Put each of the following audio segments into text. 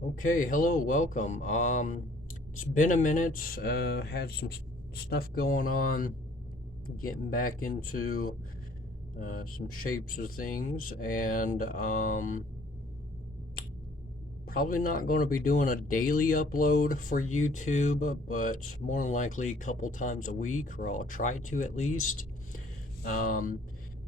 Okay, hello, welcome. It's been a minute. Had some stuff going on, getting back into some shapes of things, and probably not going to be doing a daily upload for YouTube, but more than likely a couple times a week, or I'll try to at least. Um,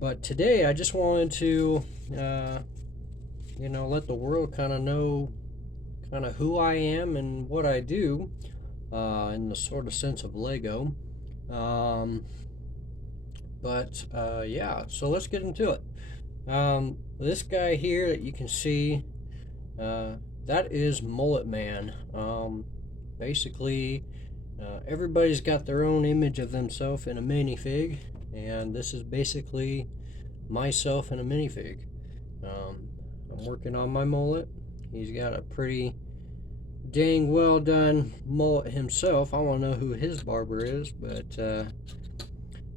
but today, I just wanted to, uh, let the world kind of know kind of who I am and what I do. In the sort of sense of Lego. Um, but yeah, so let's get into it. This guy here that you can see, uh, that is Mullet Man. Basically, everybody's got their own image of themselves in a minifig, and this is basically myself in a minifig. Um, I'm working on my mullet. He's got a pretty dang well done mullet himself. I want to know who his barber is, but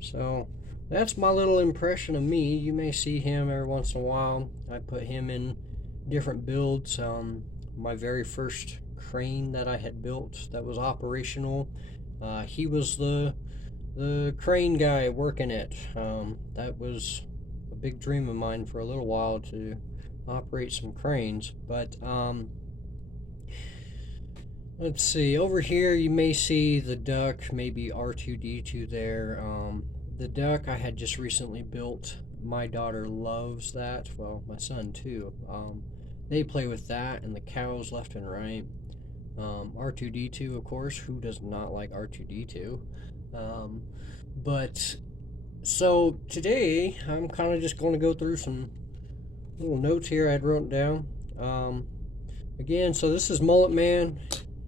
so that's my little impression of me. You may see him every once in a while. I put him in different builds. My very first crane that I had built that was operational, he was the crane guy working it. That was a big dream of mine for a little while to operate some cranes, but let's see. Over here, you may see the duck, maybe R2D2 there. The duck I had just recently built. My daughter loves that. Well, my son too. They play with that and the cows left and right. R2D2, of course. Who does not like R2D2? Um, but so today, I'm kind of just going to go through some little notes here I had written down. Um, Again, so this is Mullet Man.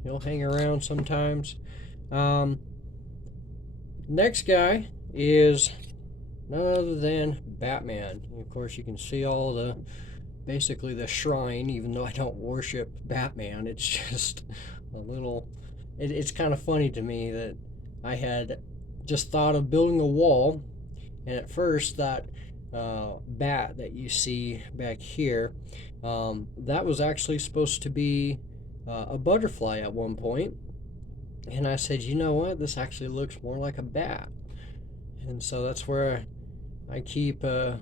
He'll hang around sometimes. Um, Next guy is none other than Batman. Of course, you can see all the basically the shrine, even though I don't worship Batman. It's just a little. It's kind of funny to me that I had just thought of building a wall, and at first that bat that you see back here, that was actually supposed to be a butterfly at one point. And I said, you know what? This actually looks more like a bat. And so that's where I keep a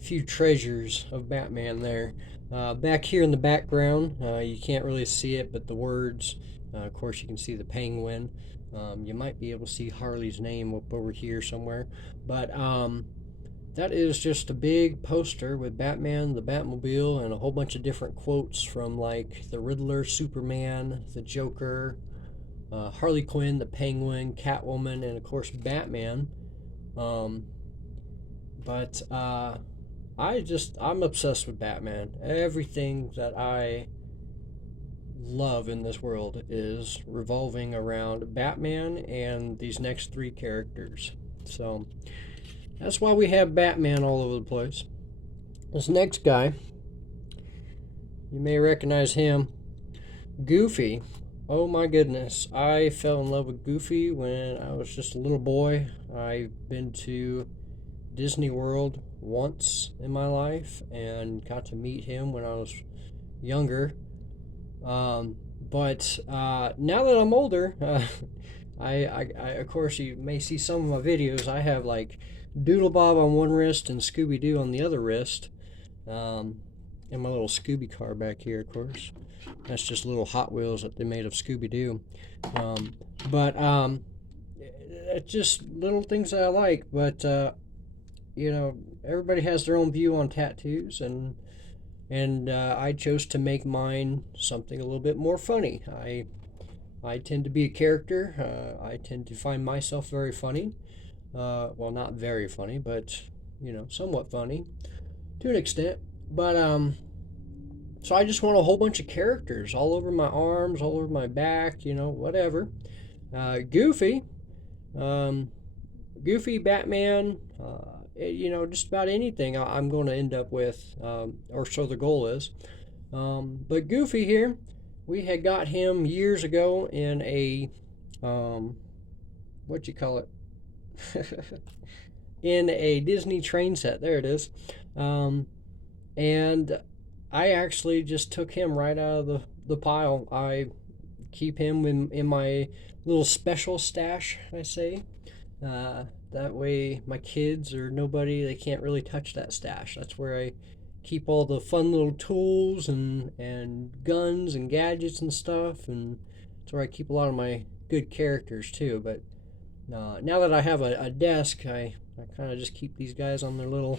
few treasures of Batman there. Back here in the background, you can't really see it, but the words, of course, you can see the penguin. You might be able to see Harley's name up over here somewhere. But that is just a big poster with Batman, the Batmobile, and a whole bunch of different quotes from like the Riddler, Superman, the Joker, Harley Quinn, the Penguin, Catwoman, and of course Batman. Um, but I'm obsessed with Batman. Everything that I love in this world is revolving around Batman and these next three characters. So that's why we have Batman all over the place. This next guy, you may recognize him, Goofy. Oh my goodness, I fell in love with Goofy when I was just a little boy. I've been to Disney World once in my life and got to meet him when I was younger. But now that I'm older, I, of course, you may see some of my videos. I have like Doodle Bob on one wrist and Scooby Doo on the other wrist. Um, and my little Scooby car back here, of course. That's just little Hot Wheels that they made of Scooby Doo. Um, but it's just little things that I like. But you know, everybody has their own view on tattoos, and I chose to make mine something a little bit more funny. I tend to be a character. I tend to find myself very funny. Well, not very funny, but somewhat funny to an extent. But so I just want a whole bunch of characters all over my arms, all over my back, whatever. Goofy, um, Goofy, Batman, just about anything I'm going to end up with, or so the goal is. But Goofy here, we had got him years ago in a, what you call it, in a Disney train set. There it is. And I actually just took him right out of the pile. I keep him in my little special stash, I say. That way, my kids or nobody, they can't really touch that stash. That's where I keep all the fun little tools and guns and gadgets and stuff. And that's where I keep a lot of my good characters too. But now that I have a desk, I kind of just keep these guys on their little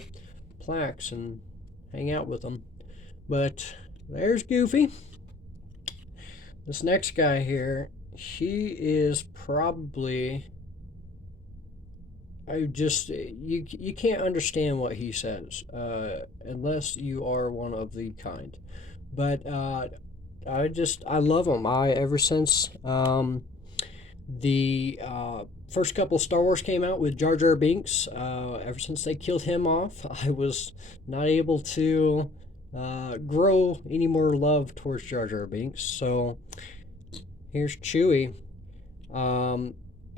plaques and hang out with them. But there's Goofy. This next guy here, he is probably, you can't understand what he says unless you are one of the kind. But I love him. I ever since the first couple Star Wars came out with Jar Jar Binks, ever since they killed him off, I was not able to grow any more love towards Jar Jar Binks. So here's Chewie.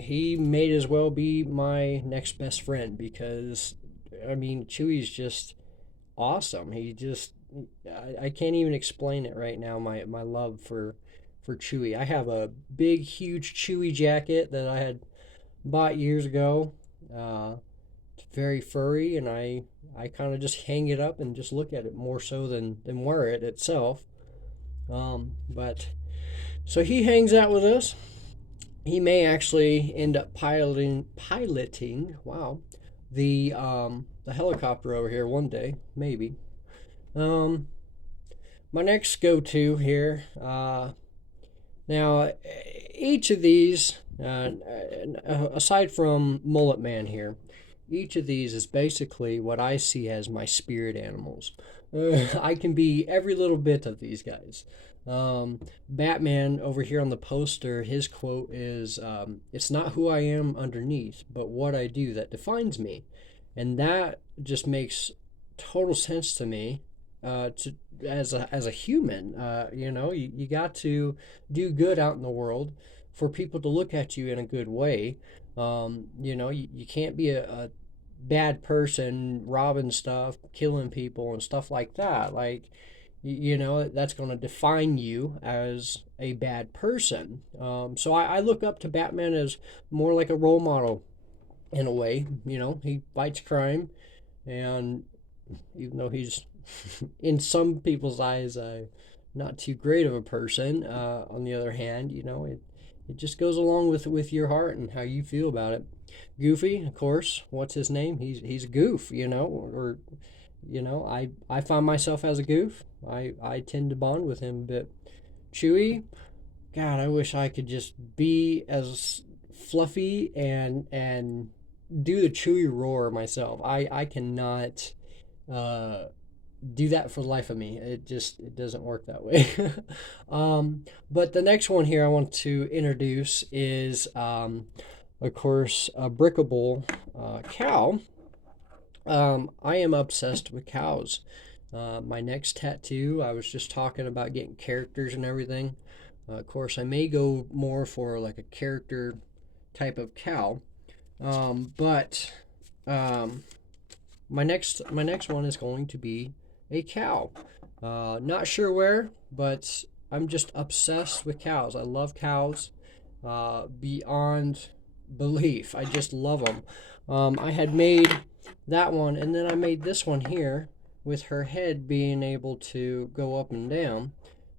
He may as well be my next best friend because, I mean, Chewie's just awesome. I can't even explain it right now. My love for Chewie. I have a big, huge Chewie jacket that I had bought years ago. It's very furry, and I kind of just hang it up and just look at it more so than wear it itself. But so he hangs out with us. He may actually end up piloting. Wow, the helicopter over here one day, maybe. Um, my next go-to here. Now, each of these, aside from Mullet Man here, each of these is basically what I see as my spirit animals. I can be every little bit of these guys. Batman over here on the poster, his quote is, "It's not who I am underneath, but what I do that defines me," and that just makes total sense to me. To as a human, you got to do good out in the world for people to look at you in a good way. You can't be a bad person robbing stuff, killing people, and stuff like that. Like, that's going to define you as a bad person. So I look up to Batman as more like a role model in a way. He fights crime, and even though he's in some people's eyes not too great of a person, on the other hand, it just goes along with your heart and how you feel about it. Goofy, of course, what's his name? He's a goof, or I find myself as a goof. I tend to bond with him a bit. Chewie, God, I wish I could just be as fluffy and do the Chewie roar myself. I cannot do that for the life of me. It doesn't work that way. But the next one here I want to introduce is, of course, a Brickable cow. I am obsessed with cows. My next tattoo, I was just talking about getting characters and everything. Of course, I may go more for like a character type of cow. But my next one is going to be a cow. Not sure where, but I'm just obsessed with cows. I love cows beyond belief. I just love them. I had made that one, and then I made this one here with her head being able to go up and down.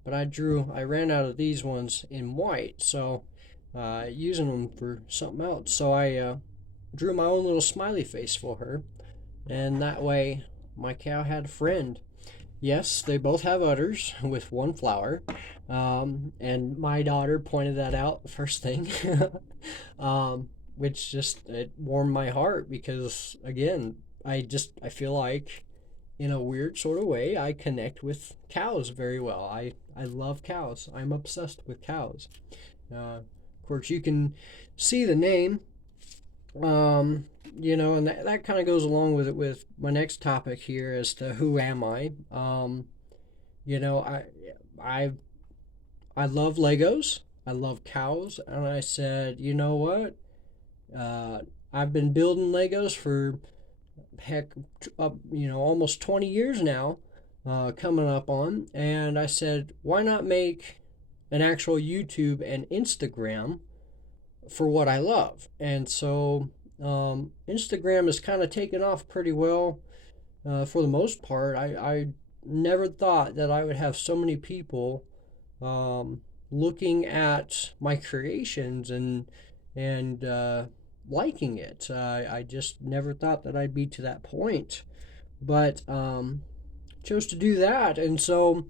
But I ran out of these ones in white, so using them for something else. So I drew my own little smiley face for her, and that way my cow had a friend. Yes, they both have udders with one flower, and my daughter pointed that out first thing, which just, it warmed my heart because, again, I feel like, in a weird sort of way, I connect with cows very well. I love cows. I'm obsessed with cows. Of course, you can see the name. And that kind of goes along with it with my next topic here as to who am I. You know, I I love Legos. I love cows, and I said, you know what? I've been building Legos for heck, almost 20 years now. coming up on, and I said, why not make an actual YouTube and Instagram for what I love? And so Instagram is kind of taken off pretty well for the most part. I never thought that I would have so many people looking at my creations and liking it. I just never thought that I'd be to that point, but chose to do that. And so,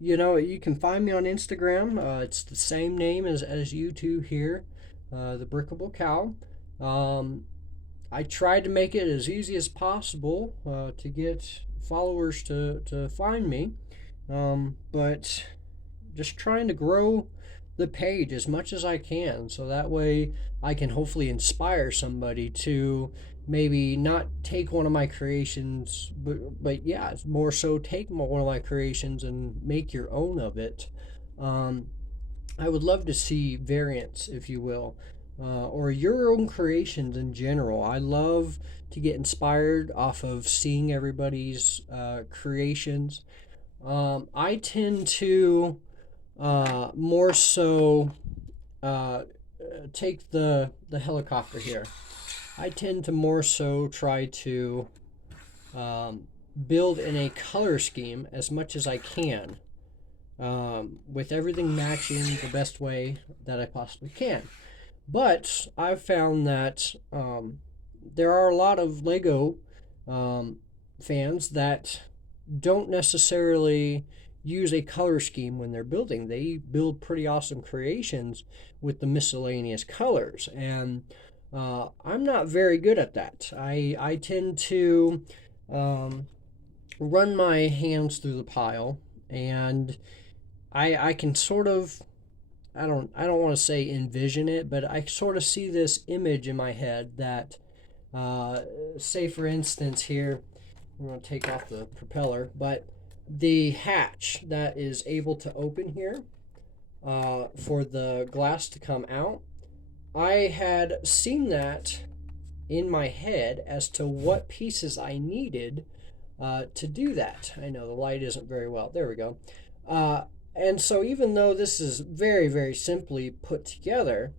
you can find me on Instagram. It's the same name as YouTube here, the Brickable Cow. Um, I tried to make it as easy as possible to get followers to find me, but just trying to grow the page as much as I can so that way I can hopefully inspire somebody to maybe not take one of my creations, but yeah, more so take one of my creations and make your own of it. Um, I would love to see variants, if you will, or your own creations in general. I love to get inspired off of seeing everybody's creations. I tend to more so uh, take the helicopter here. I tend to more so try to um, build in a color scheme as much as I can, with everything matching the best way that I possibly can. But I've found that there are a lot of Lego um, fans that don't necessarily use a color scheme when they're building. They build pretty awesome creations with the miscellaneous colors, and I'm not very good at that. I tend to um, run my hands through the pile, and I can sort of, I don't want to say envision it, but I sort of see this image in my head that uh, say for instance here, I'm going to take off the propeller, but the hatch that is able to open here for the glass to come out, I had seen that in my head as to what pieces I needed to do that. I know the light isn't very well. There we go. And so even though this is very, very simply put together,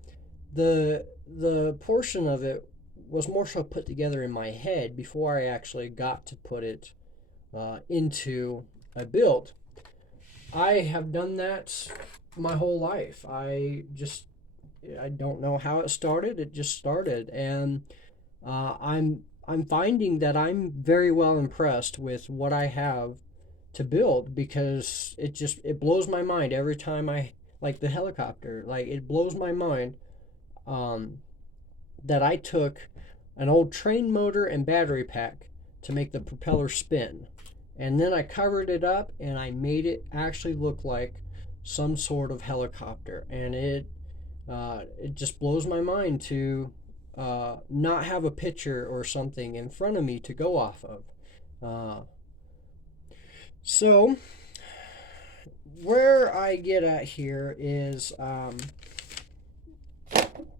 the portion of it was more so put together in my head before I actually got to put it into a build. I have done that my whole life. I don't know how it started. It just started, and I'm finding that I'm very well impressed with what I have to build because it blows my mind every time I like the helicopter. Like it blows my mind um, that I took an old train motor and battery pack to make the propeller spin. And then I covered it up and I made it actually look like some sort of helicopter. And it just blows my mind to not have a picture or something in front of me to go off of. Uh, so, where I get at here is,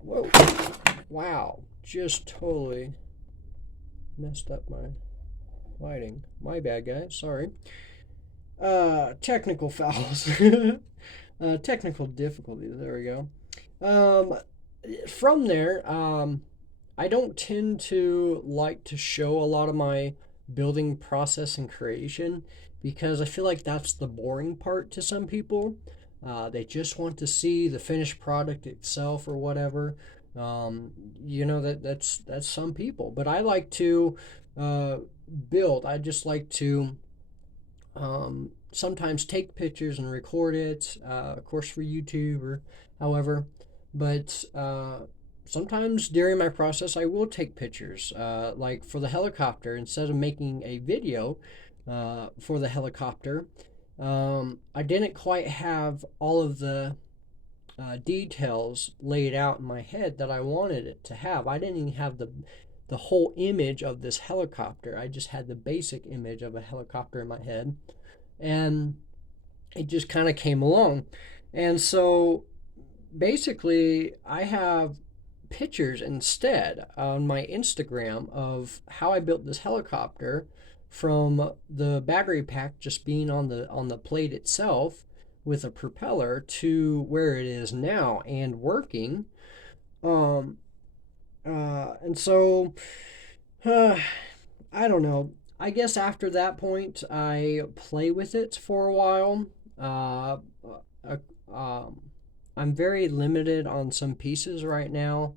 whoa, wow, just totally messed up my lighting. My bad, guys. Sorry. Technical fouls. Technical difficulties. There we go. From there, I don't tend to like to show a lot of my building process and creation because I feel like that's the boring part to some people. They just want to see the finished product itself or whatever. That's some people, but I like to uh, build. I just like to sometimes take pictures and record it, of course for YouTube or however. But sometimes during my process, I will take pictures. Like for the helicopter, instead of making a video for the helicopter, I didn't quite have all of the details laid out in my head that I wanted it to have. I didn't even have the whole image of this helicopter. I just had the basic image of a helicopter in my head, and it just kind of came along. And so basically, I have pictures instead on my Instagram of how I built this helicopter from the battery pack just being on the plate itself with a propeller to where it is now and working. Um, and so I don't know. I guess after that point, I play with it for a while. Uh, uh, um, I'm very limited on some pieces right now,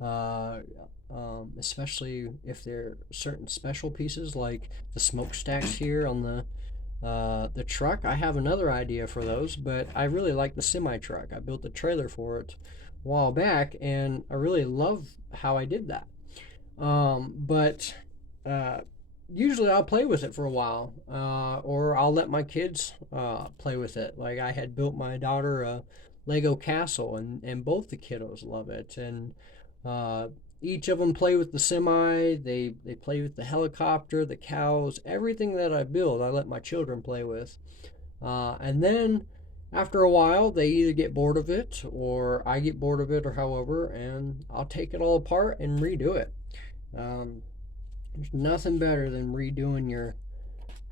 uh, especially if they're certain special pieces like the smokestacks here on the truck. I have another idea for those, but I really like the semi truck. I built the trailer for it a while back, and I really love how I did that. But uh, usually I'll play with it for a while, or I'll let my kids play with it. Like I had built my daughter a Lego castle, and both the kiddos love it. And uh, each of them play with the semi. They play with the helicopter, the cows, everything that I build. I let my children play with, and then. After a while, they either get bored of it or I get bored of it or however, and I'll take it all apart and redo it. Um, there's nothing better than redoing your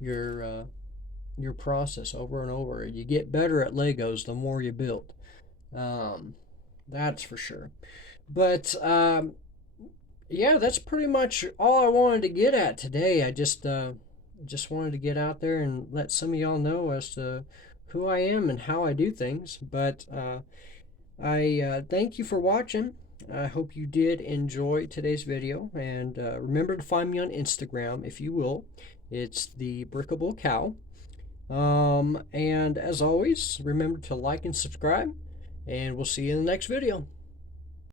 your process over and over. You get better at Legos the more you build. Um, that's for sure. But yeah, that's pretty much all I wanted to get at today. I just wanted to get out there and let some of y'all know as to who I am and how I do things. But I thank you for watching. I hope you did enjoy today's video, and remember to find me on Instagram if you will. It's the Brickable Cow. And as always, remember to like and subscribe, and we'll see you in the next video.